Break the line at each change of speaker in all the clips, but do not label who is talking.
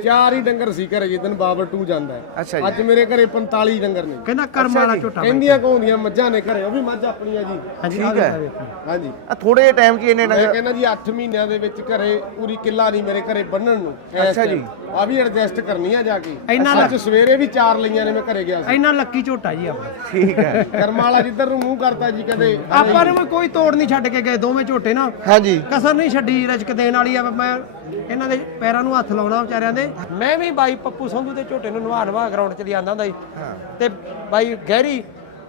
ਚਾਰ ਹੀ ਡੰਗਰ ਸੀ ਘਰੇ ਜਿੱਦਨ ਬਾਬਰ 2 ਜਾਂਦਾ ਹੈ।
ਅੱਛਾ ਜੀ।
ਅੱਜ ਮੇਰੇ ਘਰੇ 45 ਡੰਗਰ ਨੇ।
ਕਹਿੰਦਾ ਕਰਮ ਵਾਲਾ ਝੋਟਾ
ਕਹਿੰਦੀਆਂ ਕਹੋਂਦੀਆਂ ਮੱਝਾਂ ਨੇ ਘਰੇ ਉਹ ਵੀ ਮੱਝ ਆਪਣੀ ਆ ਜੀ।
ਠੀਕ ਹੈ।
ਹਾਂਜੀ।
ਆ ਥੋੜੇ ਜਿਹੇ ਟਾਈਮ 'ਚ ਹੀ ਇੰਨੇ
ਮੈਂ
ਡੰਗਰ
ਕਹਿੰਦਾ ਜੀ 8 ਮਹੀਨਿਆਂ ਦੇ ਵਿੱਚ ਘਰੇ ਪੂਰੀ ਕਿੱਲਾ ਨਹੀਂ ਮੇਰੇ ਘਰੇ ਬੰਨਣ ਨੂੰ।
ਅੱਛਾ ਜੀ।
ਆ ਵੀ ਐਡਜਸਟ ਕਰਨੀ ਆ ਜਾ ਕੇ।
ਇੰਨਾ
ਅੱਜ ਸਵੇਰੇ ਵੀ ਚਾਰ ਲਈਆਂ ਨੇ ਮੈਂ ਘਰੇ ਗਿਆ ਸੀ।
ਇੰਨਾ ਲੱਕੀ ਝੋਟਾ ਜੀ ਆਪਣਾ।
ਠੀਕ ਹੈ।
ਕਰਮਾਂ ਵਾਲਾ ਜਿੱਧਰ ਨੂੰ ਮੂੰਹ ਕਰਦਾ ਜੀ ਕਦੇ
ਆਪਾਂ ਨੂੰ ਵੀ ਕੋਈ ਤੋੜ ਨਹੀਂ ਛੱਡ ਕੇ ਗਏ ਦੋਵੇਂ ਝੋਟੇ ਨਾ।
ਹਾਂਜੀ।
ਕਸਰ ਨਹੀਂ ਛੱਡੀ ਰਜਕ ਦੇਣ ਵਾਲੀ ਆ ਮੈਂ ਇਹਨਾਂ ਦੇ ਪੈਰਾਂ ਨੂੰ ਹੱਥ ਲਾਉਣਾ ਵਿਚਾਰਿਆਂ ਦੇ। ਮੈਂ ਵੀ ਬਾਈ ਪੱਪੂ ਸੰਧੂ ਦੇ ਝੋਟੇ ਨੂੰ ਨਵਾ ਨਵਾ ਗਰਾਊਂਡ 'ਚ ਲਿਆਂਦਾ ਹੁੰਦਾ ਸੀ। ਤੇ ਬਾਈ ਗਹਿਰੀ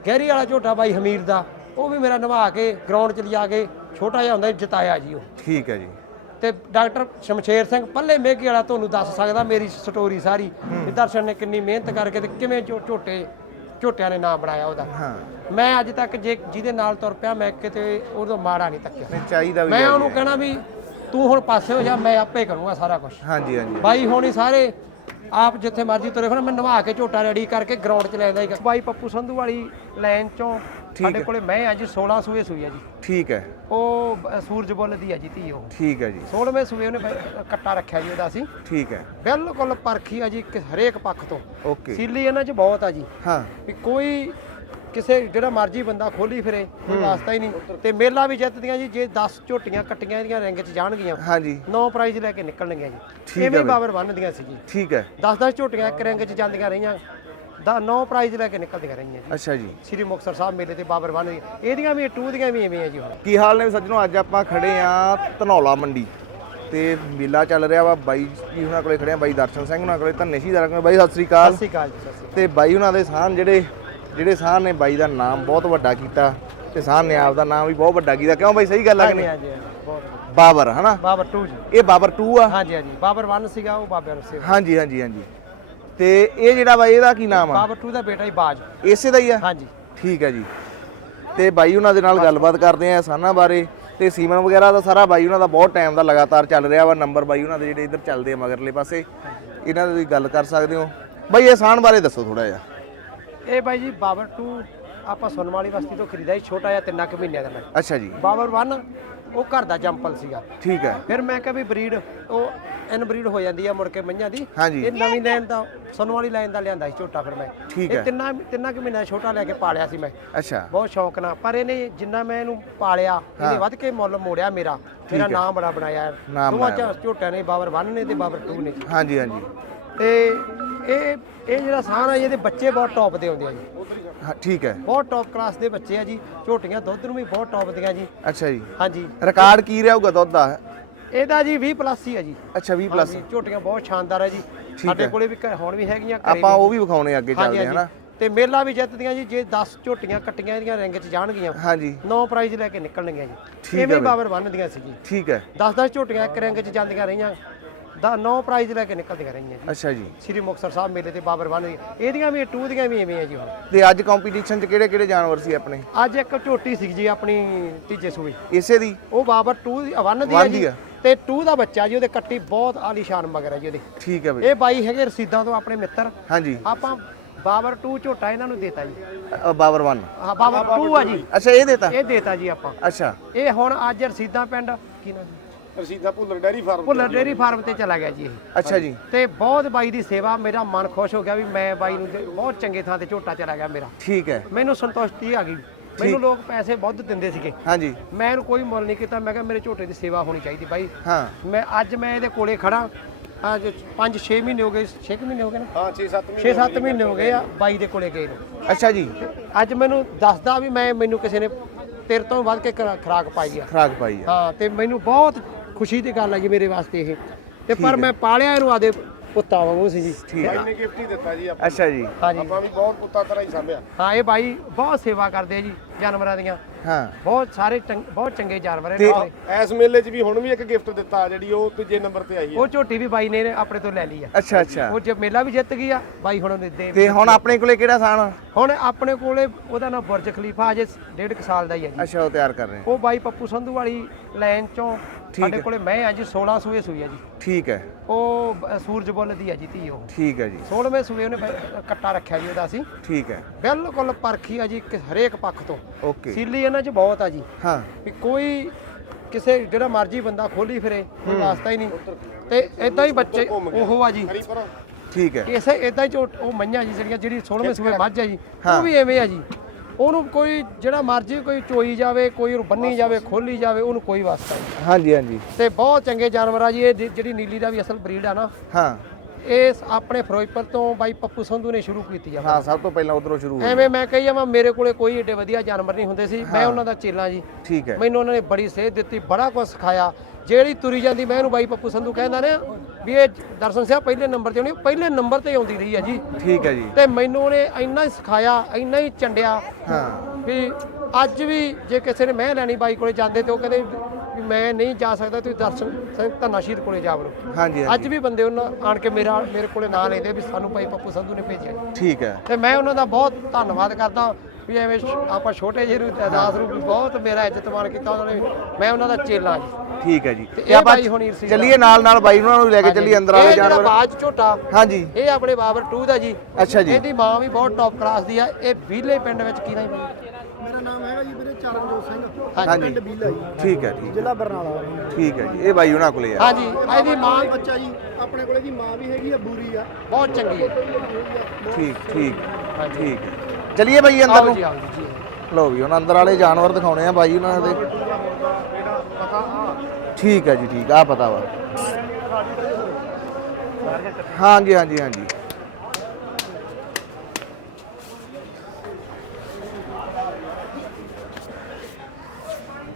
ਗਹਿਰੀ ਵਾਲਾ ਝੋਟਾ ਬਾਈ ਹਮੀਰ ਦਾ ਉਹ ਵੀ ਮੇਰਾ ਨਵਾ ਕੇ ਗਰਾਊਂਡ 'ਚ ਲਿਜਾ ਕੇ ਛੋਟਾ ਜਿਹਾ ਹੁੰਦਾ ਜਿਤਾਇਆ ਜੀ ਉਹ।
ਠੀਕ ਹੈ ਜੀ।
ਤੇ ਡਾਕਟਰ ਸ਼ਮਸ਼ੇਰ ਸਿੰਘ ਪੱਲੇ ਮੇਘੇ ਵਾਲਾ ਤੁਹਾਨੂੰ ਦੱਸ ਸਕਦਾ ਮੇਰੀ ਸਟੋਰੀ ਸਾਰੀ ਵੀ ਦਰਸ਼ਨ ਨੇ ਕਿੰਨੀ ਮਿਹਨਤ ਕਰਕੇ ਤੇ ਕਿਵੇਂ ਝੋਟੇ ਝੋਟਿਆਂ ਨੇ ਨਾਮ ਬਣਾਇਆ ਉਹਦਾ। ਮੈਂ ਅੱਜ ਤੱਕ ਜੇ ਜਿਹਦੇ ਨਾਲ ਤੁਰ ਪਿਆ ਮੈਂ ਕਿਤੇ ਉਹਦੋਂ ਮਾੜਾ ਨਹੀਂ ਤੱਕਿਆ।
ਨਹੀਂ ਚਾਹੀਦਾ ਵੀ
ਮੈਂ ਉਹਨੂੰ। ਕਹਿਣਾ ਵੀ ਤੂੰ ਹੁਣ ਪਾਸੇ ਹੋ ਜਾ ਮੈਂ ਆਪੇ ਕਰੂੰਗਾ ਸਾਰਾ ਕੁਝ
ਹਾਂਜੀ ਹਾਂਜੀ।
ਬਾਈ ਹੋਣੀ ਸਾਰੇ ਆਪ ਜਿੱਥੇ ਮਰਜ਼ੀ ਤੁਰੇ ਫਿਰਨ ਮੈਂ ਨਵਾ ਕੇ ਝੋਟਾ ਰੈਡੀ ਕਰਕੇ ਗਰਾਊਂਡ 'ਚ ਲੈ ਜਾਂਦਾ ਸੀ ਬਾਈ ਪੱਪੂ ਸੰਧੂ ਵਾਲੀ ਲਾਈਨ 'ਚੋਂ ਸਾਡੇ ਕੋਲੇ ਮੈਂ ਆ ਜੀ 16 ਸੂਏ ਸੂਈ ਆ ਜੀ।
ਠੀਕ ਹੈ।
ਉਹ ਬ- ਸੂਰਜ ਬੁੱਲ ਦੀ ਆ ਜੀ ਧੀ ਉਹ।
ਠੀਕ ਹੈ ਜੀ।
16ਵੇਂ ਸੂਏ ਉਹਨੇ ਬ- ਕੱਟਾ ਰੱਖਿਆ ਜੀ ਉਹਦਾ ਅਸੀਂ।
ਠੀਕ ਹੈ।
ਬਿਲਕੁਲ ਪਰਖੀ ਆ ਜੀ ਕਿ ਹਰੇਕ ਪੱਖ ਤੋਂ।
ਓਕੇ।
ਸੀਲੀ ਇਹਨਾਂ 'ਚ ਬਹੁਤ ਆ ਜੀ।
ਹਾਂ।
ਵੀ ਕੋਈ ਕਿਸੇ ਜਿਹੜਾ ਮਰਜ਼ੀ ਬੰਦਾ ਖੋਲੀ ਫਿਰੇ ਕੋਈ ਵਾਸਤਾ ਹੀ ਨਹੀਂ। ਤੇ ਮੇਲਾ ਵੀ ਜਿੱਤਦੀਆਂ ਜੀ ਜੇ 10 ਝੋਟੀਆਂ ਕੱਟੀਆਂ ਇਹਦੀਆਂ ਰਿੰਗ 'ਚ ਜਾਣਗੀਆਂ
ਹਾਂਜੀ।
ਨੌ ਪ੍ਰਾਈਜ਼ ਲੈ ਕੇ ਨਿਕਲਣਗੀਆਂ ਜੀ। ਐਵੇਂ ਬਾਬਰ ਬੰਨਦੀਆਂ ਸੀ ਜੀ।
ਠੀਕ ਹੈ।
10-10 ਝੋਟੀਆਂ ਇੱਕ ਰਿੰਗ 'ਚ ਜਾਂਦੀਆਂ ਰਹੀਆਂ ਦਾ ਨੌ ਪ੍ਰਾਈਜ਼ ਲੈ ਕੇ ਨਿਕਲਦੀਆਂ ਰਹੀਆਂ ਜੀ।
ਅੱਛਾ ਜੀ।
ਸ੍ਰੀ ਮੁਕਤਸਰ ਸਾਹਿਬ ਮੇਲੇ ਤੇ ਬਾਬਰ ਬੰਨਦੀਆਂ ਇਹਦੀਆਂ ਵੀ ਟੂ ਦੀਆਂ ਵੀ ਐਵੇਂ ਆ ਜੀ ਹੁਣ।
ਕੀ ਹਾਲ ਨੇ ਸੱਜਣੋ? ਅੱਜ ਆਪਾਂ ਖੜੇ ਆ ਧਨੌਲਾ ਮੰਡੀ। ਤੇ ਮੇਲਾ ਚੱਲ ਰਿਹਾ ਵਾ ਬਾਈ ਜੀ ਉਹਨਾਂ ਕੋਲੇ ਖੜੇ ਆ ਬਾਈ ਦਰਸ਼ਨ ਸਿੰਘ ਉਹਨਾਂ ਕੋਲੇ ਧੰਨੇ ਸ਼ਹੀਦ ਕੋਲੇ ਬਾਈ ਸਤਿ ਸ੍ਰੀ ਅਕਾਲ।
ਸਤਿ ਸ਼੍ਰੀ ਅਕਾਲ
ਤੇ ਬਾਈ ਉਹਨਾਂ ਦੇ ਸਾਹਨ ਜਿਹੜੇ ਜਿਹੜੇ ਸਾਹਨ ਨੇ ਬਾਈ ਦਾ ਨਾਮ ਬਹੁਤ ਵੱਡਾ ਕੀਤਾ ਤੇ ਸਾਹਨ ਨੇ ਆਪ ਦਾ ਨਾਮ ਵੀ ਬਹੁਤ ਵੱਡਾ ਕੀਤਾ। ਕਿਉਂ ਬਾਈ? ਸਹੀ ਗੱਲ ਆ ਕਿ
ਅਕਾਲ
ਨਹੀਂ?
ਹਾਂਜੀ ਹਾਂਜੀ ਬਹੁਤ ਵਧੀਆ।
ਬਾਬਰ ਹਨਾ?
ਬਾਬਰ 2 ਜੀ।
ਇਹ ਬਾਬਰ 2 ਆ।
ਹਾਂਜੀ ਹਾਂਜੀ ਬਾਬਰ 1 ਸੀਗਾ ਉਹ ਬਾਬਰ ਸੀ
ਹਾਂਜੀ ਹਾਂਜੀ ਹਾਂਜੀ। ਤੇ ਇਹ ਜਿਹੜਾ ਬਾਈ ਇਹਦਾ ਕੀ ਨਾਮ ਆ?
ਬਾਬਰ 2 ਦਾ ਬੇਟਾ ਹੀ ਬਾਜ।
ਇਸੇ ਦਾ ਹੀ ਆ?
ਹਾਂਜੀ।
ਠੀਕ ਹੈ ਜੀ। ਤੇ ਬਾਈ ਉਹਨਾਂ ਦੇ ਨਾਲ ਗੱਲਬਾਤ ਕਰਦੇ ਆ ਸਾਨਾ ਬਾਰੇ। ਤੇ ਸੀਮਨ ਵਗੈਰਾ ਦਾ ਸਾਰਾ ਬਾਈ ਉਹਨਾਂ ਦਾ ਬਹੁਤ ਟਾਈਮ ਦਾ ਲਗਾਤਾਰ ਚੱਲ ਰਿਹਾ ਵਾ। ਨੰਬਰ ਬਾਈ ਉਹਨਾਂ ਦੇ ਜਿਹੜੇ ਇੱਧਰ ਚੱਲਦੇ ਆ ਮਗਰਲੇ ਪਾਸੇ। ਇਹਨਾਂ ਦੀ ਗੱਲ ਕਰ ਸਕਦੇ ਹੋ। ਬਾਈ ਇਹ ਸਾਨ ਬਾਰੇ ਦੱਸੋ ਥੋੜਾ ਜਿਹਾ।
ਇਹ ਬਾਈ ਜੀ ਬਾਬਰ 2 ਆਪਾਂ ਸੁਨਮਾਲੀ ਬਸਤੀ ਤੋਂ ਖਰੀਦਾ ਸੀ ਛੋਟਾ ਜਿਹਾ ਤਿੰਨਾਂ ਕੁ ਮਹੀਨਿਆਂ ਦਾ ਮੈਂ।
ਅੱਛਾ ਜੀ।
ਬਾਬਰ 1 ਉਹ ਘਰ ਦਾ ਜੰਪਲ ਸੀਗਾ।
ਠੀਕ ਹੈ।
ਫਿਰ ਮੈਂ ਕਿਹਾ ਵੀ ਬਰੀਡ ਉਹ ਇਨ ਬਰੀਡ ਹੋ ਜਾਂਦੀ ਆ ਮੁੜ ਕੇ ਮਈਆਂ ਦੀ।
ਹਾਂਜੀ।
ਇਹ ਨਵੀਂ ਲਾਈਨ ਦਾ ਸੁਨਮਾਲੀ ਲਾਈਨ ਦਾ ਲਿਆਂਦਾ ਸੀ ਝੋਟਾ ਫਿਰ ਮੈਂ।
ਠੀਕ
ਇਹ ਤਿੰਨਾਂ ਤਿੰਨਾਂ ਕੁ ਮਹੀਨਿਆਂ ਦਾ ਛੋਟਾ ਲੈ ਕੇ ਪਾਲਿਆ ਸੀ ਮੈਂ।
ਅੱਛਾ।
ਬਹੁਤ ਸ਼ੌਕ ਨਾਲ। ਪਰ ਇਹਨੇ ਜਿੰਨਾ ਮੈਂ ਇਹਨੂੰ ਪਾਲਿਆ ਇਹਨੇ ਵੱਧ ਕੇ ਮੁੱਲ ਮੋੜਿਆ ਮੇਰਾ। ਮੇਰਾ ਨਾਮ ਬੜਾ ਬਣਾਇਆ।
ਨਾਮ
ਦੋਵਾਂ ਚ ਝੋਟਿਆਂ ਨੇ ਬਾਬਰ 1 ਨੇ ਤੇ ਬਾਬਰ 2 ਨੇ।
ਹਾਂਜੀ ਹਾਂਜੀ।
ਤੇ ਇਹ ਇਹ ਜਿਹੜਾ ਸਾਨ ਆ ਜੀ, ਇਹਦੇ ਬੱਚੇ ਬਹੁਤ ਟੌਪ ਦੇ ਆਉਂਦੇ ਆ ਜੀ।
ਹਾਂ, ਠੀਕ ਹੈ।
ਬਹੁਤ ਟੌਪ ਕਲਾਸ ਦੇ ਬੱਚੇ ਆ ਜੀ। ਝੋਟੀਆਂ ਦੁੱਧ ਨੂੰ ਵੀ ਬਹੁਤ ਟੌਪ ਦੀਆਂ ਜੀ।
ਅੱਛਾ ਜੀ।
ਹਾਂਜੀ।
ਰਿਕਾਰਡ ਕੀ ਰਹੂਗਾ ਦੁੱਧ ਦਾ?
ਇਹਦਾ ਜੀ 20 ਪਲੱਸ ਹੀ ਆ ਜੀ।
ਅੱਛਾ 20 ਪਲੱਸ
ਹਾਂਜੀ, ਝੋਟੀਆਂ ਬਹੁਤ ਸ਼ਾਨਦਾਰ ਆ ਜੀ। ਸਾਡੇ ਕੋਲੇ ਵੀ ਹੁਣ ਵੀ ਹੈਗੀਆਂ ਘਰੇ
ਆਪਾਂ। ਉਹ ਵੀ ਵਿਖਾਉਣੇ ਅੱਗੇ
ਹਾਂਜੀ,
ਚੱਲਦੇ ਹਨਾ
ਹਾਂਜੀ। ਤੇ ਮੇਲਾ ਵੀ ਜਿੱਤਦੀਆਂ ਜੀ ਜੇ 10 ਝੋਟੀਆਂ ਕੱਟੀਆਂ ਇਹਦੀਆਂ ਰਿੰਗ 'ਚ ਜਾਣਗੀਆਂ
ਹਾਂਜੀ।
ਨੌ ਪ੍ਰਾਈਜ਼ ਲੈ ਕੇ ਨਿਕਲਣਗੀਆਂ ਜੀ।
ਠੀਕ ਹੈ
ਹੀ ਬਾਬਰ ਬੰਨਦੀਆਂ ਸੀ ਜੀ।
ਠੀਕ ਹੈ।
10-10 ਝੋਟੀਆਂ ਇੱਕ ਰਿੰਗ 'ਚ ਜਾਂਦੀਆਂ ਰਹੀਆਂ। ਦਾ ਨੌ ਪ੍ਰਾਈਜ਼ ਲੈ ਕੇ ਨਿਕਲਦੀਆਂ ਰਹੀਆਂ ਜੀ।
ਅੱਛਾ ਜੀ।
ਸ੍ਰੀ ਮੁਕਤਸਰ ਸਾਹਿਬ ਮੇਲੇ ਤੇ ਬਾਬਰ ਬੰਨਦੀਆਂ ਇਹਦੀਆਂ ਵੀ ਟੂ ਦੀਆਂ ਵੀ ਐਵੇਂ ਆ ਜੀ ਹੁਣ।
ਤੇ ਅੱਜ ਕੰਪੀਟੀਸ਼ਨ 'ਚ ਕਿਹੜੇ ਕਿਹੜੇ ਜਾਨਵਰ ਸੀ ਆਪਣੇ?
ਅੱਜ ਇੱਕ ਝੋਟੀ ਸੀ ਜੀ ਆਪਣੀ ਤੀਜੇ ਸੂਏ
ਇਸੇ ਦੀ?
ਉਹ ਬਾਬਰ 2 ਦੀ 1 ਦੀ
ਦੀ
ਜੀ। ਤੇ 2 ਦਾ ਬੱਚਾ ਜੀ ਉਹਦੇ ਕੱਟੀ ਬਹੁਤ ਆਲੀਸ਼ਾਨ ਮਗਰ ਹੈ ਜੀ ਉਹਦੇ।
ਠੀਕ ਹੈ ਬਈ।
ਇਹ ਬਾਈ ਹੈਗੇ ਰਸੀਦਾਂ ਤੋਂ ਆਪਣੇ ਮਿੱਤਰ।
ਹਾਂਜੀ।
ਆਪਾਂ ਬਾਬਰ 2 ਝੋਟਾ ਇਹਨਾਂ ਨੂੰ ਦੇਤਾ ਜੀ।
ਬਾਬਰ 1
ਹਾਂ ਬਾਬਰ 2 ਆ ਜੀ।
ਅੱਛਾ ਇਹ ਦੇਤਾ?
ਇਹ ਦੇਤਾ ਜੀ ਆਪਾਂ।
ਅੱਛਾ।
ਇਹ ਹੁਣ ਅੱਜ ਰਸੀਦਾਂ ਪਿੰਡ ਕੀ ਨਾਮ ਜੀ?
Rasida Bhullar dairy farm
Bhullar dairy farm ਤੇ ਚਲਾ ਗਿਆ ਜੀ ਇਹ।
ਅੱਛਾ ਜੀ।
ਤੇ ਬਹੁਤ ਬਾਈ ਦੀ ਸੇਵਾ ਮੇਰਾ ਮਨ ਖੁਸ਼ ਹੋ ਗਿਆ ਵੀ ਮੈਂ ਬਾਈ ਨੂੰ ਦੇ- ਬਹੁਤ ਚੰਗੇ ਥਾਂ ਤੇ ਝੋਟਾ ਚਲਾ ਗਿਆ ਮੇਰਾ।
ਠੀਕ ਹੈ।
ਮੈਨੂੰ ਸੰਤੁਸ਼ਟੀ ਆ ਗਈ। ਮੈਨੂੰ ਲੋਕ ਪੈਸੇ ਬਹੁਤ ਦਿੰਦੇ ਸੀਗੇ।
ਹਾਂਜੀ।
ਮੈਂ ਇਹਨੂੰ ਕੋਈ ਮੁੱਲ ਨਹੀਂ ਕੀਤਾ। ਮੈਂ ਕਿਹਾ ਮੇਰੇ ਝੋਟੇ ਦੀ ਸੇਵਾ ਹੋਣੀ ਚਾਹੀਦੀ ਬਾਈ।
ਹਾਂ।
ਮੈਂ ਅੱਜ ਮੈਂ ਇਹਦੇ ਕੋਲੇ ਖੜਾ ਅੱਜ 5-6 ਮਹੀਨੇ ਹੋ ਗਏ। 6 ਮਹੀਨੇ ਹੋ ਗਏ ਨਾ?
ਹਾਂ 6-7 ਮਹੀਨੇ
6-7 ਮਹੀਨੇ ਹੋ ਗਏ ਆ ਬਾਈ ਦੇ ਕੋਲੇ ਗਏ ਨੂੰ।
ਅੱਛਾ ਜੀ।
ਅੱਜ ਮੈਨੂੰ ਦੱਸਦਾ ਵੀ ਮੈਂ ਮੈਨੂੰ ਕਿਸੇ ਨੇ ਤੇਰੇ ਤੋਂ ਵੱਧ ਕੇ ਖੁਰਾ- ਖੁਰਾਕ ਪਾਈ ਆ।
ਖਰਾਕ ਪਾਈ ਆ।
ਹਾਂ ਤੇ ਮੈਨੂੰ ਬਹੁਤ ਖੁਸ਼ੀ ਦੀ ਗੱਲ ਆ ਜੀ ਮੇਰੇ ਵਾਸਤੇ ਇਹ। ਤੇ ਪਰ ਮੈਂ ਪਾਲਿਆ ਇਹਨੂੰ ਆਦੇ ਪੁੱਤਾਂ ਵਾਂਗੂ ਸੀ ਜੀ।
ਠੀਕ
ਬਾਈ
ਹੈ
ਨੇ ਗਿਫਟ ਹੀ ਦਿੱਤਾ ਜੀ ਆਪਾਂ
ਅੱਛਾ ਜੀ।
ਹਾਂਜੀ।
ਆਪਾਂ ਵੀ ਬਹੁਤ ਪੁੱਤਾਂ ਤਰ੍ਹਾਂ ਹੀ ਸੰਭਿਆ।
ਹਾਂ ਇਹ ਬਾਈ ਬਹੁਤ ਸੇਵਾ ਕਰਦੇ ਆ ਜੀ ਜਾਨਵਰਾਂ ਦੀਆਂ।
ਹਾਂ।
ਬਹੁਤ ਸਾਰੇ ਚੰਗ- ਬਹੁਤ ਚੰਗੇ ਜਾਨਵਰ
ਤੇ-
ਇਹਨਾਂ ਦੇ।
ਇਸ ਮੇਲੇ 'ਚ ਵੀ ਹੁਣ ਵੀ ਇੱਕ ਗਿਫਟ ਦਿੱਤਾ ਜਿਹੜੀ ਉਹ ਤੀਜੇ ਨੰਬਰ ਤੇ ਆਈ ਹੈ।
ਉਹ ਝੋਟੀ ਵੀ ਬਾਈ ਨੇ ਆਪਣੇ ਤੋਂ ਲੈ ਲਈ ਆ।
ਅੱਛਾ ਅੱਛਾ।
ਉਹ ਜੇ ਮੇਲਾ ਵੀ ਜਿੱਤ ਗਈ ਆ ਬਾਈ ਹੁਣ ਉਹਨੇ ਦੇ
ਤੇ ਹੁਣ ਆਪਣੇ ਕੋਲੇ ਕਿਹੜਾ ਸਾਨ
ਹੁਣ ਆਪਣੇ ਕੋਲੇ ਉਹਦਾ ਨਾਮ ਬੁਰਜ ਖਲੀਫਾ ਅਜੇ ਡੇਢ ਕੁ ਸਾਲ ਦਾ ਹੀ ਹੈ ਜੀ।
ਅੱਛਾ ਉਹ ਤਿਆਰ ਕਰ ਰਹੇ
ਉਹ ਬਾਈ ਪੱਪੂ ਸੰਧੂ ਵਾਲੀ ਲਾਈਨ ਚੋਂ ਸਾਡੇ। ਕੋਲੇ ਮੈਂ ਅੱਜ 16 ਸੂਏ ਸੂਈ ਆ ਜੀ।
ਠੀਕ ਹੈ।
ਉਹ ਸੂਰਜ ਬੁੱਲ ਦੀ ਆ ਜੀ ਧੀ ਉਹ।
ਠੀਕ ਹੈ ਜੀ।
16ਵੇਂ ਸੂਏ ਉਹਨੇ ਕੱਟਾ ਰੱਖਿਆ ਜੀ ਉਹਦਾ ਅਸੀਂ।
ਠੀਕ ਹੈ।
ਬਿਲਕੁਲ ਪਰਖੀ ਆ ਜੀ ਹਰੇਕ ਪੱਖ ਤੋਂ।
ਓਕੇ।
ਸੀਲੀ ਇਹਨਾਂ 'ਚ ਬਹੁਤ ਆ ਜੀ।
ਹਾਂ।
ਵੀ ਕੋਈ ਕਿਸੇ ਜਿਹੜਾ ਮਰਜ਼ੀ ਬੰਦਾ ਖੋਲੀ ਫਿਰੇ ਕੋਈ ਵਾਸਤਾ ਹੀ ਨਹੀਂ। ਤੇ ਇਦਾਂ ਹੀ ਬੱਚੇ ਉਹ ਆ ਜੀ।
ਠੀਕ ਹੈ।
ਇਸੇ ਇਦਾਂ ਹੀ ਜੋ ਉਹ ਮਈਆਂ ਜੀ ਜਿਹੜੀਆਂ ਜਿਹੜੀ 16ਵੇਂ ਸੂਏ ਮੱਝ ਆ ਜੀ। ਉਹ ਵੀ ਐਵੇਂ ਆ ਜੀ। ਉਹਨੂੰ ਕੋਈ ਜਿਹੜਾ ਮਰਜ਼ੀ ਕੋਈ ਚੋਈ ਜਾਵੇ ਕੋਈ ਉਹਨੂੰ ਬੰਨੀ ਜਾਵੇ ਖੋਲੀ ਜਾਵੇ ਉਹਨੂੰ ਕੋਈ ਵਾਸਤਾ ਨਹੀਂ।
ਹਾਂਜੀ ਹਾਂਜੀ।
ਤੇ ਬਹੁਤ ਚੰਗੇ ਜਾਨਵਰ ਆ ਜੀ ਇਹ ਜਿ- ਜਿਹੜੀ ਨੀਲੀ ਦਾ ਵੀ ਅਸਲ ਬਰੀਡ ਆ ਨਾ
ਹਾਂ।
ਇਹ ਆਪਣੇ ਫਿਰੋਜ਼ਪੁਰ ਤੋਂ ਬਾਈ ਪੱਪੂ ਸੰਧੂ ਨੇ ਸ਼ੁਰੂ ਕੀਤੀ ਆ।
ਹਾਂ ਸਭ ਤੋਂ ਪਹਿਲਾਂ ਉਧਰੋਂ ਸ਼ੁਰੂ ਹੋਈ।
ਐਵੇਂ ਮੈਂ ਕਹੀ ਜਾਵਾਂ ਮੇਰੇ ਕੋਲੇ ਕੋਈ ਏਡੇ ਵਧੀਆ ਜਾਨਵਰ ਨਹੀਂ ਹੁੰਦੇ ਸੀ ਮੈਂ ਉਹਨਾਂ ਦਾ ਚੇਲਾ ਜੀ।
ਠੀਕ ਹੈ।
ਮੈਨੂੰ ਉਹਨਾਂ ਨੇ ਬੜੀ ਸੇਧ ਦਿੱਤੀ ਬੜਾ ਕੁਝ ਸਿਖਾਇਆ। ਜਿਹੜੀ ਤੁਰੀ ਜਾਂਦੀ ਮੈਂ ਇਹਨੂੰ ਬਾਈ ਪੱਪੂ ਸੰਧੂ ਕਹਿੰਦਾ ਨੇ ਵੀ ਇਹ ਦਰਸ਼ਨ ਸਿੰਘ ਪਹਿਲੇ ਨੰਬਰ ਤੇ ਆਉਣੀ ਪਹਿਲੇ ਨੰਬਰ ਤੇ ਆਉਂਦੀ ਰਹੀ ਆ ਜੀ।
ਠੀਕ ਹੈ ਜੀ।
ਤੇ ਮੈਨੂੰ ਉਹਨੇ ਇੰਨਾ ਹੀ ਸਿਖਾਇਆ ਇੰਨਾ ਹੀ ਚੰਡਿਆ
ਹਾਂ।
ਵੀ ਅੱਜ ਵੀ ਜੇ ਕਿਸੇ ਨੇ ਮੈਂ ਲੈਣੀ ਬਾਈ ਕੋਲੇ ਜਾਂਦੇ ਤੇ ਉਹ ਕਹਿੰਦੇ ਵੀ ਮੈਂ ਨਹੀਂ ਜਾ ਸਕਦਾ ਤੁਸੀਂ ਦਰਸ਼ਨ ਸਿੰਘ ਧੰਨਾ ਸ਼ਹੀਦ ਕੋਲੇ ਜਾ ਵੜੋ।
ਹਾਂਜੀ
ਅੱਜ ਵੀ ਬੰਦੇ ਉਹਨਾਂ ਆਣ ਕੇ ਮੇਰਾ ਮੇਰੇ ਕੋਲੇ ਨਾਂ ਲੈਂਦੇ ਵੀ ਸਾਨੂੰ ਭਾਈ ਪੱਪੂ ਸੰਧੂ ਨੇ ਭੇਜਿਆ।
ਠੀਕ ਹੈ
ਤੇ ਮੈਂ ਉਹਨਾਂ ਦਾ ਬਹੁਤ ਧੰਨਵਾਦ ਕਰਦਾ। ਵੀ ਐਵੇਂ ਛ- ਆਪਾਂ ਛੋਟੇ ਜਿਹੇ ਨੂੰ ਅਰਦਾਸ ਨੂੰ ਵੀ ਬਹੁਤ ਮੇਰਾ ਇੱਜ਼ਤ ਮਾਣ ਕੀਤਾ ਉਹਨਾਂ ਨੇ ਮੈਂ ਉਹਨਾਂ ਦਾ ਚੇਲਾ ਜੀ।
ਠੀਕ ਹੈ ਜੀ।
ਤੇ ਇਹ
ਆਪਾਂ
ਬਾਈ ਹੁਣੀ ਰਸੀਦ
ਚੱਲੀਏ ਨਾਲ ਨਾਲ ਬਾਈ ਉਹਨਾਂ ਨੂੰ ਲੈ ਕੇ ਚੱਲੀਏ ਅੰਦਰ
ਇਹ
ਵਾਲੇ
ਜਿਹੜਾ
ਜਾਨਵਰ
ਬਾਜ ਝੋਟਾ
ਹਾਂਜੀ।
ਇਹ ਆਪਣੇ ਬਾਬਰ 2 ਦਾ ਜੀ।
ਅੱਛਾ ਜੀ।
ਇਹਦੀ ਮਾਂ ਵੀ ਬਹੁਤ ਟੌਪ ਕਲਾਸ ਦੀ ਆ। ਇਹ ਵੀਲੇ ਪਿੰਡ ਵਿੱਚ ਕੀ ਨਹੀਂ
ਮੇਰਾ ਨਾਮ ਹੈਗਾ ਜੀ ਵੀਰੇ ਚਰਨਜੋਤ ਸਿੰਘ।
ਹਾਂਜੀ।
ਪਿੰਡ ਬੀਲਾ ਜੀ।
ਠੀਕ ਹੈ ਠੀਕ
ਜ਼ਿਲ੍ਹਾ ਬਰਨਾਲਾ।
ਠੀਕ ਹੈ ਜੀ। ਇਹ ਬਾਈ ਉਹਨਾਂ ਕੋਲੇ ਆ।
ਹਾਂਜੀ ਇਹਦੀ ਮਾਂ
ਮਾਂ ਬੱਚਾ ਜੀ ਆਪਣੇ ਕੋਲੇ ਦੀ ਮਾਂ ਵੀ ਹੈਗੀ ਆ ਬੂਰੀ ਆ।
ਬਹੁਤ ਚੰਗੀ ਹੈ
ਠੀਕ ਠੀਕ ਠੀਕ। ਹੈ ਚਲਿਏ ਬਾਈ ਅੰਦਰ ਨੂੰ?
ਜੀ ਆਓ ਜੀ
ਲਓ ਵੀ ਹੁਣ ਅੰਦਰ ਵਾਲੇ ਜਾਨਵਰ ਦਿਖਾਉਣੇ ਆ ਬਾਈ ਉਹਨਾਂ ਦੇ। ਠੀਕ ਹੈ ਜੀ ਠੀਕ ਆ ਪਤਾ ਵਾ। ਹਾਂਜੀ ਹਾਂਜੀ ਹਾਂਜੀ।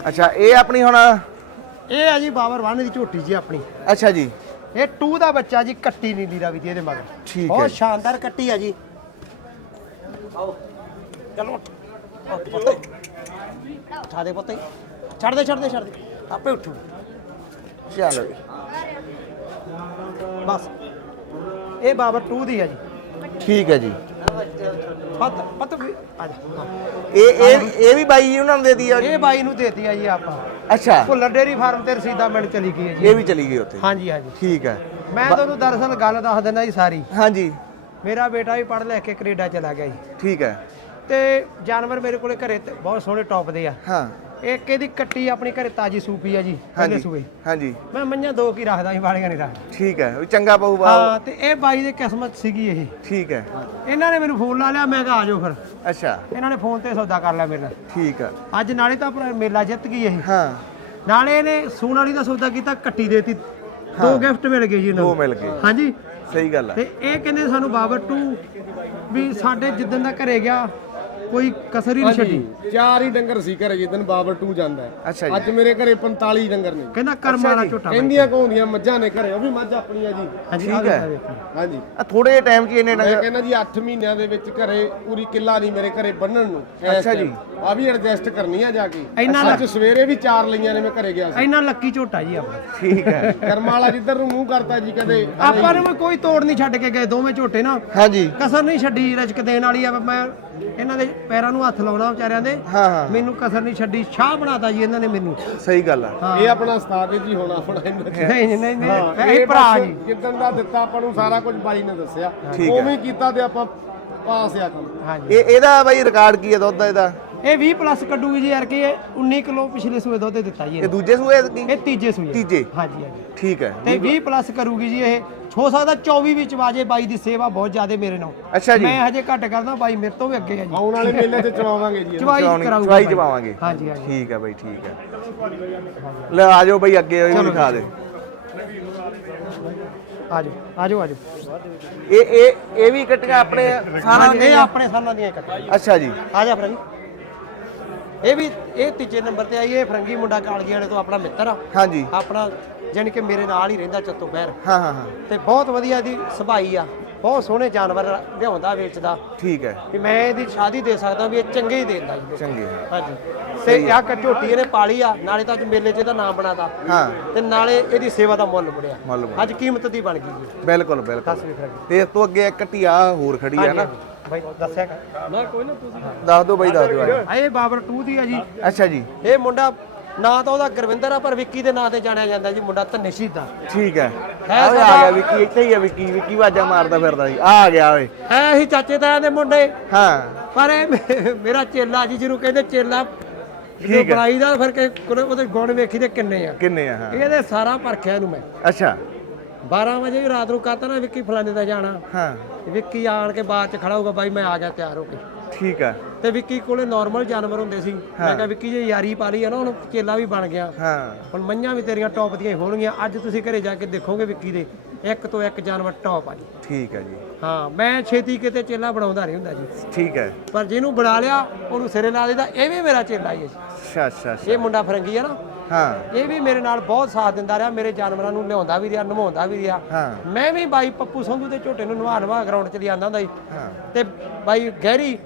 ਅੱਛਾ ਇਹ ਆਪਣੀ ਹੁਣ
ਇਹ ਆ ਜੀ ਬਾਬਰ 1 ਦੀ ਝੋਟੀ ਜੀ ਆਪਣੀ।
ਅੱਛਾ ਜੀ।
ਇਹ 2 ਦਾ ਬੱਚਾ ਜੀ ਕੱਟੀ ਨੀਲੀ ਦਾ ਵੀ ਜੀ ਇਹਦੇ ਮਗਰ।
ਠੀਕ ਹੈ
ਬਹੁਤ। ਸ਼ਾਨਦਾਰ ਕੱਟੀ ਆ ਜੀ। ਆਓ ਚਲੋ ਉੱਠ। ਪੁੱਤ। ਉਠਾ ਦੇ ਪੁੱਤ ਛੱਡ ਦੇ ਛੱਡ ਦੇ ਛੱਡ ਦੇ। ਆਪੇ ਉੱਠੂ।
ਚਲੋ। ਜੀ।
ਬਸ। ਇਹ ਬਾਬਰ 2 ਦੀ ਆ ਜੀ।
ਠੀਕ ਹੈ ਜੀ।
ਪਤ ਪਤ ਵੀ ਆ ਜਾ।
ਇਹ ਇਹ ਇਹ ਵੀ ਬਾਈ ਉਹਨਾਂ ਨੂੰ ਦੇ ਦੀ ਆ
ਇਹ ਬਾਈ ਨੂੰ ਦੇਤੀ ਆ ਜੀ ਆਪਾਂ।
ਅੱਛਾ।
ਭੁੱਲਰ ਡੇਰੀ ਫਾਰਮ ਤੇ ਰਸੀਦਾ ਮਿੰਟ ਚਲੀ ਗਈ ਹੈ ਜੀ।
ਇਹ ਵੀ ਚਲੀ ਗਈ ਉੱਥੇ।
ਹਾਂਜੀ ਹਾਂਜੀ।
ਠੀਕ ਹੈ।
ਮੈਂ ਤੁਹਾਨੂੰ ਦਰਅਸਲ ਗੱਲ ਦੱਸ ਦਿੰਦਾ ਜੀ ਸਾਰੀ।
ਹਾਂਜੀ।
ਮੇਰਾ ਬੇਟਾ ਵੀ ਪੜ੍ਹ ਲੈ ਕੇ ਕੈਨੇਡਾ ਚਲਾ ਗਿਆ ਜੀ।
ਠੀਕ ਹੈ।
ਤੇ ਜਾਨਵਰ ਮੇਰੇ ਕੋਲੇ ਘਰੇ ਤੇ ਬਹੁਤ ਸੋਹਣੇ ਟੌਪ ਦੇ ਆ।
ਹਾਂ।
ਇੱਕ ਇਹਦੀ ਕੱਟੀ ਆਪਣੀ ਘਰੇ ਤਾਜੀ ਸੂਪੀ ਆ ਜੀ ਪਹਿਲੇ ਸੂਏ।
ਹਾਂਜੀ।
ਮੈਂ ਮੰਝਾਂ ਦੋ ਕੀ ਰੱਖਦਾ ਸੀ ਵਾਲੀਆਂ ਨਹੀਂ ਰੱਖਦਾ।
ਠੀਕ ਹੈ ਉਹ ਚੰਗਾ ਪਊਗਾ
ਹਾਂ ਤੇ ਇਹ ਬਾਈ ਦੀ ਕਿਸਮਤ ਸੀਗੀ ਇਹ।
ਠੀਕ ਹੈ।
ਇਹਨਾਂ ਨੇ ਮੈਨੂੰ ਫੋਨ ਲਾ ਲਿਆ ਮੈਂ ਕਿਹਾ ਆ ਜਾਓ ਫਿਰ।
ਅੱਛਾ।
ਇਹਨਾਂ ਨੇ ਫੋਨ ਤੇ ਸੌਦਾ ਕਰ ਲਿਆ ਮੇਰੇ ਨਾਲ।
ਠੀਕ ਹੈ।
ਅੱਜ ਨਾਲੇ ਤਾਂ ਆਪਣਾ ਮੇਲਾ ਜਿੱਤ ਗਈ ਇਹ।
ਹਾਂ।
ਨਾਲੇ ਇਹਨੇ ਸੂਣ ਵਾਲੀ ਦਾ ਸੌਦਾ ਕੀਤਾ ਕੱਟੀ ਦੇਤੀ। ਦੋ ਗਿਫਟ ਮਿਲ ਗਏ ਜੀ ਇਹਨਾਂ
ਦੋ
ਨੂੰ।
ਮਿਲ ਗਏ।
ਹਾਂਜੀ।
ਸਹੀ ਗੱਲ ਹੈ
ਤੇ ਇਹ ਕਹਿੰਦੇ ਸਾਨੂੰ ਬਾਬਰ ਟੂ ਵੀ ਸਾਡੇ ਜਿੱਦਣ ਦਾ ਘਰੇ ਗਿਆ ਕੋਈ ਕਸਰ ਹੀ ਨਹੀਂ ਛੱਡੀ।
ਚਾਰ ਹੀ ਡੰਗਰ ਸੀ ਘਰੇ ਜਿੱਦਨ ਬਾਬਰ 2 ਜਾਂਦਾ ਹੈ।
ਅੱਛਾ ਜੀ।
ਅੱਜ ਮੇਰੇ ਘਰੇ 45 ਡੰਗਰ ਨੇ
ਕਹਿੰਦਾ ਕਰਮ ਵਾਲਾ ਝੋਟਾ ਬਾਈ।
ਕਹਿੰਦੀਆਂ ਕਹੋਂਦੀਆਂ ਮੱਝਾਂ ਨੇ ਘਰੇ ਉਹ ਵੀ ਮੱਝ ਆਪਣੀ ਆ ਜੀ।
ਹਾਂਜੀ
ਠੀਕ ਹੈ।
ਹਾਂਜੀ।
ਆ ਥੋੜੇ ਜਿਹੇ ਟਾਈਮ 'ਚ ਹੀ ਇਹਨੇ
ਮੈਂ ਕਹਿੰਦਾ ਜੀ 8 ਮਹੀਨਿਆਂ ਦੇ ਵਿੱਚ ਘਰੇ ਪੂਰੀ ਕਿੱਲਾ ਨਹੀਂ ਮੇਰੇ ਘਰੇ ਬੰਨਣ ਨੂੰ।
ਅੱਛਾ ਜੀ।
ਆ ਵੀ ਐਡਜਸਟ ਕਰਨੀ ਆ ਜਾ ਕੇ।
ਇੰਨਾ
ਅੱਜ ਸਵੇਰੇ ਵੀ ਚਾਰ ਲਈਆਂ ਨੇ ਮੈਂ ਘਰੇ ਗਿਆ ਸੀ।
ਇੰਨਾ ਲੱਕੀ ਝੋਟਾ ਜੀ ਆਪਣਾ।
ਠੀਕ ਹੈ।
ਕਰਮ ਵਾਲਾ ਜਿੱਧਰ ਨੂੰ ਮੂੰਹ ਕਰਤਾ ਜੀ ਕਦੇ
ਆਪਾਂ ਨੂੰ ਵੀ ਕੋਈ ਤੋੜ ਨਹੀਂ ਛੱਡ ਕੇ ਗਏ ਦੋਵੇਂ ਝੋਟੇ ਨਾ।
ਹਾਂਜੀ।
ਕਸਰ ਨਹੀਂ ਛੱਡੀ ਰਜਕ ਦੇਣ ਵਾਲੀ ਆ ਮੈਂ ਇਹਨਾਂ ਦੇ ਪੈਰਾਂ ਨੂੰ ਹੱਥ ਲਾਉਣਾ ਵਿਚਾਰਿਆਂ ਦੇ।
ਹਾਂ ਹਾਂ।
ਮੈਨੂੰ ਕਸਰ ਨਹੀਂ ਛੱਡੀ ਸ਼ਾਹ ਬਣਾਤਾ ਜੀ ਇਹਨਾਂ ਨੇ ਮੈਨੂੰ।
ਸਹੀ ਗੱਲ ਆ।
ਇਹ ਆਪਣਾ ਉਸਤਾਦ ਹੈ ਜੀ ਹੁਣ ਆਪਣਾ ਇਹਨਾਂ।
ਨਹੀਂ ਨਹੀਂ ਨਹੀਂ ਇਹ ਭਰਾ
ਬਸ
ਜੀ।
ਜਿੱਦਣ ਦਾ ਦਿੱਤਾ ਆਪਾਂ ਨੂੰ ਸਾਰਾ ਕੁਝ ਬਾਈ ਨੇ ਦੱਸਿਆ।
ਠੀਕ
ਉਵੇਂ ਹੀ ਕੀਤਾ ਤੇ ਆਪਾਂ ਪਾਸ ਆ ਕੰਮ।
ਹਾਂਜੀ।
ਇਹ ਇਹਦਾ ਬਾਈ ਰਿਕਾਰਡ ਕੀ ਹੈ ਦੁੱਧ ਦਾ ਇਹਦਾ?
ਇਹ 20 ਪਲੱਸ ਕੱਢੂਗੀ ਜੀ ਯਾਰ ਕਿ ਇਹ 19 ਕਿਲੋ ਪਿਛਲੇ ਸੂਏ ਦੁੱਧ ਦਿੱਤਾ ਜੀ
ਇਹ
ਇਹਨੇ।
ਦੂਜੇ ਸੂਏ ਦੀ
ਇਹ ਤੀਜੇ ਸੂਏ
ਤੀਜੇ।
ਹਾਂਜੀ ਹਾਂਜੀ।
ਠੀਕ ਹੈ।
ਤੇ 20 ਪਲੱਸ ਕਰੂਗੀ ਜੀ ਇਹ। ਹੋ ਸਕਦਾ 24 ਵਿੱਚ ਵਾਜੇ ਬਾਈ ਦੀ ਸੇਵਾ ਬਹੁਤ ਜ਼ਿਆਦੇ ਮੇਰੇ ਨਾਲ।
ਅੱਛਾ ਜੀ।
ਮੈਂ ਹਜੇ ਘੱਟ ਕਰਦਾ ਬਾਈ ਮੇਰੇ ਤੋਂ ਵੀ ਅੱਗੇ ਆ ਜੀ।
ਆਉਣ ਵਾਲੇ ਮੇਲੇ ਤੇ ਚਵਾਵਾਂਗੇ ਜੀ ਇਹਨੂੰ।
ਚਵਾਈ
ਚਵਾਉਣੀ-
ਕਰਾਊਗਾ
ਚਵਾਈ। ਚਵਾਵਾਂਗੇ।
ਹਾਂਜੀ ਹਾਂਜੀ।
ਠੀਕ ਹੈ ਬਾਈ ਠੀਕ ਹੈ। ਲੈ ਆ ਜਾਓ ਬਾਈ ਅੱਗੇ ਉਹ ਵੀ ਦਿਖਾ ਦੇ।
ਆਜੋ ਆਜੋ ਆਜੋ
ਇਹ ਇਹ ਇਹ ਵੀ ਕੱਟੀਆਂ ਆਪਣੇ ਸਾਰਾ
ਇਹ ਆਪਣੇ ਸਾਲਾਂ ਦੀਆਂ ਕੱਟੀਆਂ।
ਅੱਛਾ ਜੀ।
ਆ ਜਾ ਫਰੰਗੀ ਇਹ ਵੀ ਇਹ ਤੀਜੇ ਨੰਬਰ ਤੇ ਆਈ ਇਹ ਫਰੰਗੀ ਮੁੰਡਾ ਕਾਲਜੀ ਵਾਲੇ ਤੋਂ ਆਪਣਾ ਮਿੱਤਰ ਆ।
ਹਾਂਜੀ।
ਆਪਣਾ ਜਾਣੀ ਕਿ ਮੇਰੇ ਨਾਲ ਹੀ ਰਹਿੰਦਾ ਚੱਤੋ ਬਹਿਰ।
ਹਾਂ ਹਾਂ ਹਾਂ।
ਤੇ ਬਹੁਤ ਵਧੀਆ ਦੀ ਸੁਭਾਈ ਆ। ਬਹੁਤ ਸੋਹਣੇ ਜਾਨਵਰ ਲਿਆਉਂਦਾ ਵੇਚਦਾ।
ਠੀਕ ਹੈ।
ਵੀ ਮੈਂ ਇਹਦੀ ਸ਼ਾਦੀ ਦੇ ਸਕਦਾ ਵੀ ਇਹ ਚੰਗੇ ਹੀ ਦੇਂਦਾ ਜੀ।
ਚੰਗੇ ਹੈ।
ਹਾਂਜੀ। ਤੇ ਆ। ਝੋਟੀ ਇਹਨੇ ਪਾਲੀ ਆ ਨਾਲੇ ਤਾਂ ਅੱਜ ਮੇਲੇ 'ਚ ਇਹਦਾ ਨਾਮ ਬਣਾਤਾ।
ਹਾਂ।
ਤੇ ਨਾਲੇ ਇਹਦੀ ਸੇਵਾ ਦਾ ਮੁੱਲ
ਮੁੱਲ ਮੁੜਿਆ।
ਅੱਜ ਕੀਮਤ ਦੀ ਬਣ ਗਈ ਜੀ।
ਬਿਲਕੁਲ ਬਿਲਕੁਲ।
ਦੱਸ ਵੀ ਫਰੰਗੀ
ਤੇ ਇਸ ਤੋਂ ਅੱਗੇ ਇੱਕ ਟਿਆ ਹੋਰ ਖੜੀ ਹੈ ਨਾ।
ਬਾਈ ਦੱਸਿਆ ਕਰ। ਨਾ ਕੋਈ ਨਾ ਤੁਸੀਂ
ਦੱਸ ਦਿਓ ਬਾਈ ਦੱਸ ਦਿਓ। ਆ ਜਾਓ।
ਆ ਇਹ ਬਾਬਰ 2 ਦੀ ਆ ਜੀ।
ਅੱਛਾ ਜੀ।
ਇਹ ਮੁੰਡਾ ਨਾਂ ਤਾਂ ਉਹਦਾ ਗੁਰਵਿੰਦਰ ਆ ਪਰ ਵਿੱਕੀ ਦੇ ਨਾਂ ਤੇ ਜਾਣਿਆ ਜਾਂਦਾ ਜੀ ਮੁੰਡਾ ਧੰਨੇ ਸ਼ਹੀਦ ਦਾ।
ਠੀਕ ਹੈ।
ਹੈ
ਆ ਗਿਆ ਵਿੱਕੀ ਇੱਥੇ ਹੀ ਆ ਵਿੱਕੀ ਵਿੱਕੀ ਵਾਜਾ ਮਾਰਦਾ ਫਿਰਦਾ ਜੀ। ਆ ਆ ਗਿਆ ਓਏ।
ਹੈ ਅਸੀਂ ਚਾਚੇ ਤਾਇਆਂ ਦੇ ਮੁੰਡੇ।
ਹਾਂ।
ਪਰ ਇਹ ਮੇ- ਮੇਰਾ ਚੇਲਾ ਜੀ ਜਿਹਨੂੰ ਕਹਿੰਦੇ ਚੇਲਾ ਜੇ ਬਣਾਈ ਦਾ ਫਿਰ ਕਿ ਉਹਦੇ- ਉਹਦੇ ਗੁਣ ਵੇਖੀ ਦੇ ਕਿੰਨੇ ਆ।
ਕਿੰਨੇ ਆ ਹਾਂ।
ਇਹਦੇ ਸਾਰਾ ਪਰਖਿਆ ਇਹਨੂੰ ਮੈਂ।
ਅੱਛਾ।
12 ਵਜੇ ਵੀ ਰਾਤ ਨੂੰ ਕਹਤਾ ਨਾ ਵਿੱਕੀ ਫਲਾਣੇ ਦਾ ਜਾਣਾ।
ਹਾਂ।
ਵਿੱਕੀ ਆਣ ਕੇ ਬਾਅਦ ਚ ਖੜਾ ਹੋਊਗਾ ਬਾਈ ਮੈਂ ਆ ਗਿਆ ਤਿਆਰ ਹੋ ਕੇ।
ਠੀਕ ਆ
ਤੇ ਵਿੱਕੀ ਕੋਲੇ ਨਾਰਮਲ ਜਾਨਵਰ ਹੁੰਦੇ ਸੀ। ਮੈਂ ਕਿਹਾ ਵਿੱਕੀ ਜੇ ਯਾਰੀ ਪਾ ਲਈ ਆ ਨਾ ਹੁਣ ਚੇਲਾ ਵੀ ਬਣ ਗਿਆ।
ਹਾਂ।
ਹੁਣ ਮਈਆਂ ਵੀ ਤੇਰੀਆਂ ਟੌਪ ਦੀਆਂ ਹੀ ਹੋਣਗੀਆਂ। ਅੱਜ ਤੁਸੀਂ ਘਰੇ ਜਾ ਕੇ ਦੇਖੋਗੇ ਵਿੱਕੀ ਦੇ ਇੱਕ ਤੋਂ ਇੱਕ ਜਾਨਵਰ ਟੌਪ ਆ ਜੀ।
ਠੀਕ ਆ ਜੀ।
ਹਾਂ ਮੈਂ ਛੇਤੀ ਕਿਤੇ ਚੇਲਾ ਬਣਾਉਂਦਾ ਨਹੀਂ ਹੁੰਦਾ ਜੀ।
ਠੀਕ ਹੈ।
ਪਰ ਜਿਹਨੂੰ ਬਣਾ ਲਿਆ ਉਹਨੂੰ ਸਿਰੇ ਲਾ ਦੇਦਾ ਇਹ ਵੀ ਮੇਰਾ ਚੇਲਾ ਹੀ ਹੈ ਜੀ।
ਅੱਛਾ ਅੱਛਾ।
ਇਹ ਮੁੰਡਾ ਫਰੰਗੀ ਆ ਨਾ।
ਹਾਂ।
ਇਹ ਵੀ ਮੇਰੇ ਨਾਲ ਬਹੁਤ ਸਾਥ ਦਿੰਦਾ ਰਿਹਾ। ਮੇਰੇ ਜਾਨਵਰਾਂ ਨੂੰ ਲਿਆਉਂਦਾ ਵੀ ਰਿਹਾ ਨਮਾਉਂਦਾ ਵੀ ਰਿਹਾ।
ਹਾਂ।
ਮੈਂ ਵੀ ਬਾਈ ਪੱਪੂ ਸੰਧੂ ਦੇ ਝੋਟੇ ਨੂੰ ਨਵਾ ਨਵਾ ਗਰਾਊਂਡ 'ਚ ਲਿਆਂਦਾ ਹੁੰਦਾ ਸੀ
ਹਾਂ।
ਤੇ ਬਾਈ ਗਹਿਰੀ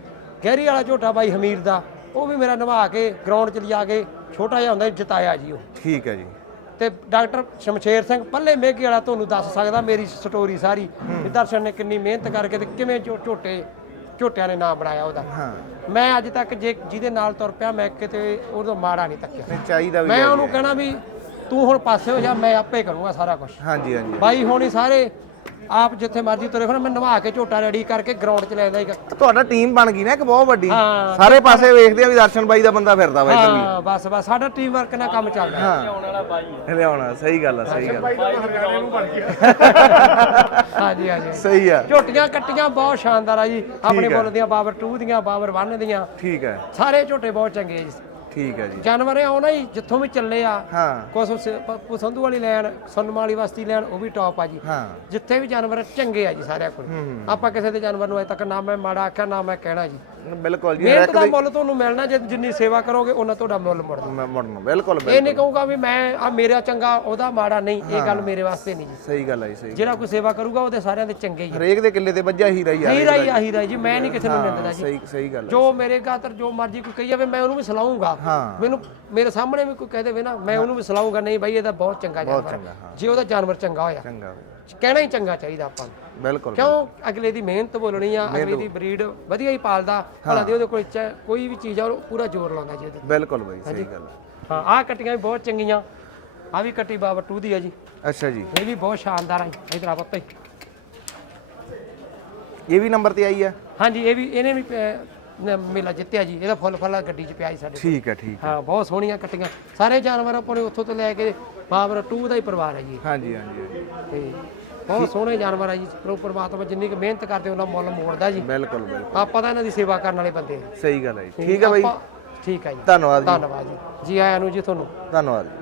ਗਹਿਰੀ ਵਾਲਾ ਝੋਟਾ ਬਾਈ ਹਮੀਰ ਦਾ ਉਹ ਵੀ ਮੇਰਾ ਨਵਾ ਕੇ ਗਰਾਊਂਡ 'ਚ ਲਿਜਾ ਕੇ ਛੋਟਾ ਜਿਹਾ ਹੁੰਦਾ ਸੀ, ਜਿਤਾਇਆ ਜੀ ਉਹ।
ਠੀਕ ਹੈ ਜੀ।
ਤੇ ਡਾਕਟਰ ਸ਼ਮਸ਼ੇਰ ਸਿੰਘ ਪੱਲੇ ਮੇਘੇ ਵਾਲਾ ਤੁਹਾਨੂੰ ਦੱਸ ਸਕਦਾ ਮੇਰੀ ਸਟੋਰੀ ਸਾਰੀ ਵੀ ਦਰਸ਼ਨ ਨੇ ਕਿੰਨੀ ਮਿਹਨਤ ਕਰਕੇ ਤੇ ਕਿਵੇਂ ਝੋ- ਝੋਟੇ ਝੋਟਿਆਂ ਨੇ ਨਾਮ ਬਣਾਇਆ ਉਹਦਾ।
ਹਾਂ।
ਮੈਂ ਅੱਜ ਤੱਕ ਜੇ ਜਿਹਦੇ ਨਾਲ ਤੁਰ ਪਿਆ ਮੈਂ ਕਿਤੇ ਉਹਦਾ ਮਾੜਾ ਨਹੀਂ ਤੱਕਿਆ।
ਨਹੀਂ ਚਾਹੀਦਾ ਵੀ
ਮੈਂ ਉਹਨੂੰ। ਕਹਿਣਾ ਵੀ ਤੂੰ ਹੁਣ ਪਾਸੇ ਹੋ ਜਾ ਮੈਂ ਆਪੇ ਕਰੂੰਗਾ ਸਾਰਾ ਕੁਝ
ਹਾਂਜੀ ਹਾਂਜੀ।
ਬਾਈ ਹੋਣੀ ਸਾਰੇ ਆਪ ਜਿੱਥੇ ਮਰਜ਼ੀ ਤੁਰੇ ਫਿਰ ਮੈਂ ਨਵਾ ਕੇ ਝੋਟਾ ਰੈਡੀ ਕਰਕੇ ਗਰਾਊਂਡ 'ਚ ਲੈ ਜਾਂਦਾ ਸੀਗਾ
ਤੁਹਾਡਾ ਟੀਮ ਬਣ ਗਈ ਨਾ ਇੱਕ ਬਹੁਤ ਵੱਡੀ।
ਹਾਂ।
ਸਾਰੇ ਪਾਸੇ ਵੇਖਦੇ ਆ ਵੀ ਦਰਸ਼ਨ ਬਾਈ ਦਾ ਬੰਦਾ ਫਿਰਦਾ ਵਾ ਇੱਧਰ ਵੀ।
ਹਾਂ ਬਸ ਬਸ ਸਾਡਾ ਟੀਮ ਵਰਕ ਨਾਲ ਕੰਮ ਚੱਲਦਾ।
ਹਾਂ। ਲਿਆਉਣਾ ਸਹੀ ਗੱਲ ਆ ਸਹੀ ਗੱਲ
ਹਾਂਜੀ ਹਾਂਜੀ।
ਸਹੀ ਆ।
ਝੋਟੀਆਂ ਕੱਟੀਆਂ ਬਹੁਤ ਸ਼ਾਨਦਾਰ ਆ ਜੀ। ਆਪਣੇ ਮੁੱਲ ਦੀਆਂ ਪਾਵਰ 2 ਦੀਆਂ ਪਾਵਰ 1 ਦੀਆਂ।
ਠੀਕ ਹੈ
ਸਾਰੇ ਝੋਟੇ ਬਹੁਤ ਚੰਗੇ ਆ ਜੀ।
ਠੀਕ ਹੈ ਜੀ।
ਜਾਨਵਰ ਆ ਉਹ ਨਾ ਜੀ ਜਿੱਥੋਂ ਵੀ ਚੱਲੇ ਆ
ਹਾਂ।
ਕੁਛ ਸ- ਪ- ਸੰਧੂ ਵਾਲੀ ਲੈਣ ਸੁਨਮ ਵਾਲੀ ਵਸਤੀ ਲੈਣ ਉਹ ਵੀ ਟੌਪ ਆ ਜੀ।
ਹਾਂ।
ਜਿੱਥੇ ਵੀ ਜਾਨਵਰ ਚੰਗੇ ਆ ਜੀ ਸਾਰਿਆਂ ਕੋਲ। ਆਪਾਂ ਕਿਸੇ ਦੇ ਜਾਨਵਰ ਨੂੰ ਅਜੇ ਤੱਕ ਨਾ ਮੈਂ ਮਾੜਾ ਆਖਿਆ ਨਾ ਮੈਂ ਕਹਿਣਾ ਜੀ।
ਬਿਲਕੁਲ ਜੀ
ਮਿਹਨਤ ਦਾ ਮੁੱਲ ਤੁਹਾਨੂੰ ਮਿਲਣਾ ਜੇ ਜਿੰਨੀ ਸੇਵਾ ਕਰੋਗੇ ਉਹਨਾਂ ਤੁਹਾਡਾ ਮੁੱਲ ਮੁੜਨਾ।
ਮੈਂ ਮੁੜਨ ਬਿਲਕੁਲ ਬਿਲਕੁਲ।
ਇਹ ਨਹੀਂ ਕਹੂੰਗਾ ਵੀ ਮੈਂ ਆ ਮੇਰਾ ਚੰਗਾ ਉਹਦਾ ਮਾੜਾ ਨਹੀਂ ਇਹ ਗੱਲ ਮੇਰੇ ਵਾਸਤੇ ਨਹੀਂ ਜੀ।
ਸਹੀ ਗੱਲ ਆ ਜੀ ਸਹੀ
ਜਿਹੜਾ ਕੋਈ ਸੇਵਾ ਕਰੂਗਾ ਉਹਦੇ ਸਾਰਿਆਂ ਦੇ ਚੰਗੇ ਹੀ ਆ।
ਹਰੇਕ ਦੇ ਕਿੱਲੇ ਤੇ ਵੱਜਾ ਹੀਰਾ ਹੀ ਆ
ਹੀਰਾ ਹੀ ਆ ਹੀਰਾ ਜੀ ਮੈਂ ਨਹੀਂ ਕਿਸੇ ਨੂੰ ਨਿੰਦਦਾ ਜੀ।
ਸਹੀ ਸਹੀ ਗੱਲ।
ਜੋ। ਮੇਰੇ ਖਾਤਰ ਜੋ ਮਰਜ਼ੀ ਕੋਈ ਕਹੀ ਜਾਵੇ ਮੈਂ ਉਹਨੂੰ ਵੀ ਸਲਾਹੂੰਗਾ।
ਹਾਂ।
ਮੈਨੂੰ ਮੇਰੇ ਸਾਹਮਣੇ ਵੀ ਕੋਈ ਕਹਿ ਦੇਵੇ ਨਾ ਮੈਂ ਉਹਨੂੰ ਵੀ ਸਲਾਹੂੰਗਾ ਨਹੀਂ ਬਾਈ ਇਹਦਾ ਬਹੁਤ ਚੰਗਾ ਜਾਨਵਰ
ਚੰਗਾ,
ਹੈ। ਜੇ ਉਹਦਾ ਜਾਨਵਰ ਚੰਗਾ ਹੋਇਆ
ਚੰਗਾ ਹੋਇਆ।
ਕਹਿਣਾ ਹੀ ਚੰਗਾ ਚਾਹੀਦਾ ਆਪਾਂ ਨੂੰ।
ਬਿਲਕੁਲ
ਕਿਉਂ? ਅਗਲੇ ਦੀ ਮਿਹਨਤ ਬੋਲਣੀ ਆ ਅਗਲੇ ਦੀ ਬਰੀਡ ਵਧੀਆ ਹੀ ਪਾਲਦਾ ਭਲਾ ਦੀ ਉਹਦੇ ਕੋਲ ਕੋਈ ਵੀ ਚੀਜ਼ ਆ ਉਹ ਪੂਰਾ ਜ਼ੋਰ ਲਾਉਂਦਾ ਜੀ ਉਹਦੇ ਤੇ।
ਬਿਲਕੁਲ ਬਾਈ ਸਹੀ ਗੱਲ।
ਹਾਂ ਆਹ ਕੱਟੀਆਂ ਵੀ ਬਹੁਤ ਚੰਗੀਆਂ। ਆ ਵੀ ਕੱਟੀ ਬਾਬਰ 2 ਦੀ ਆ ਜੀ।
ਅੱਛਾ ਜੀ।
ਇਹ ਵੀ ਬਹੁਤ ਸ਼ਾਨਦਾਰ ਆ ਇਧਰ ਆ ਪੱਪੇ
ਇਹ ਵੀ ਨੰਬਰ ਤੇ ਆਈ ਆ?
ਹਾਂਜੀ ਇਹ ਵੀ ਇਹਨੇ ਵੀ ਅਹ, ਨ- ਮੇਲਾ ਜਿੱਤਿਆ ਜੀ ਇਹਦਾ ਫੁੱਲ ਫੱਲਾ ਗੱਡੀ 'ਚ ਪਿਆ ਸੀ ਸਾਡੇ
ਠੀਕ ਹੈ ਠੀਕ
ਹਾਂ। ਬਹੁਤ ਸੋਹਣੀਆਂ ਕੱਟੀਆਂ। ਸਾਰੇ ਜਾਨਵਰ ਆਪਾਂ ਨੇ ਉੱਥੋਂ ਤੋਂ ਲੈ ਕੇ ਬਾਬਰ 2 ਦਾ ਹੀ ਪਰਿਵਾਰ ਹੈ ਜੀ।
ਹਾਂਜੀ ਹਾਂਜੀ ਹਾਂਜੀ।
ਤੇ ਬਹੁਤ ਸੋਹਣੇ ਜਾਨਵਰ ਆ ਜੀ ਪਰ ਪਰਮਾਤਮਾ ਜਿੰਨੀ ਕੁ ਮਿਹਨਤ ਕਰਦੇ ਉਹਨਾਂ ਮੁੱਲ ਮੋੜਦਾ ਜੀ।
ਬਿਲਕੁਲ ਬਿਲਕੁਲ।
ਆਪਾਂ ਤਾਂ ਇਹਨਾਂ ਦੀ ਸੇਵਾ ਕਰਨ ਵਾਲੇ ਬੰਦੇ ਹਾਂ
ਸਹੀ ਗੱਲ ਹੈ ਜੀ। ਠੀਕ ਹੈ ਬਾਈ।
ਆਪਾਂ- ਠੀਕ ਹੈ ਜੀ।
ਧੰਨਵਾਦ ਜੀ।
ਧੰਨਵਾਦ ਜੀ। ਜੀ ਆਇਆਂ ਨੂੰ ਜੀ ਤੁਹਾਨੂੰ।
ਧੰਨਵਾਦ ਜੀ।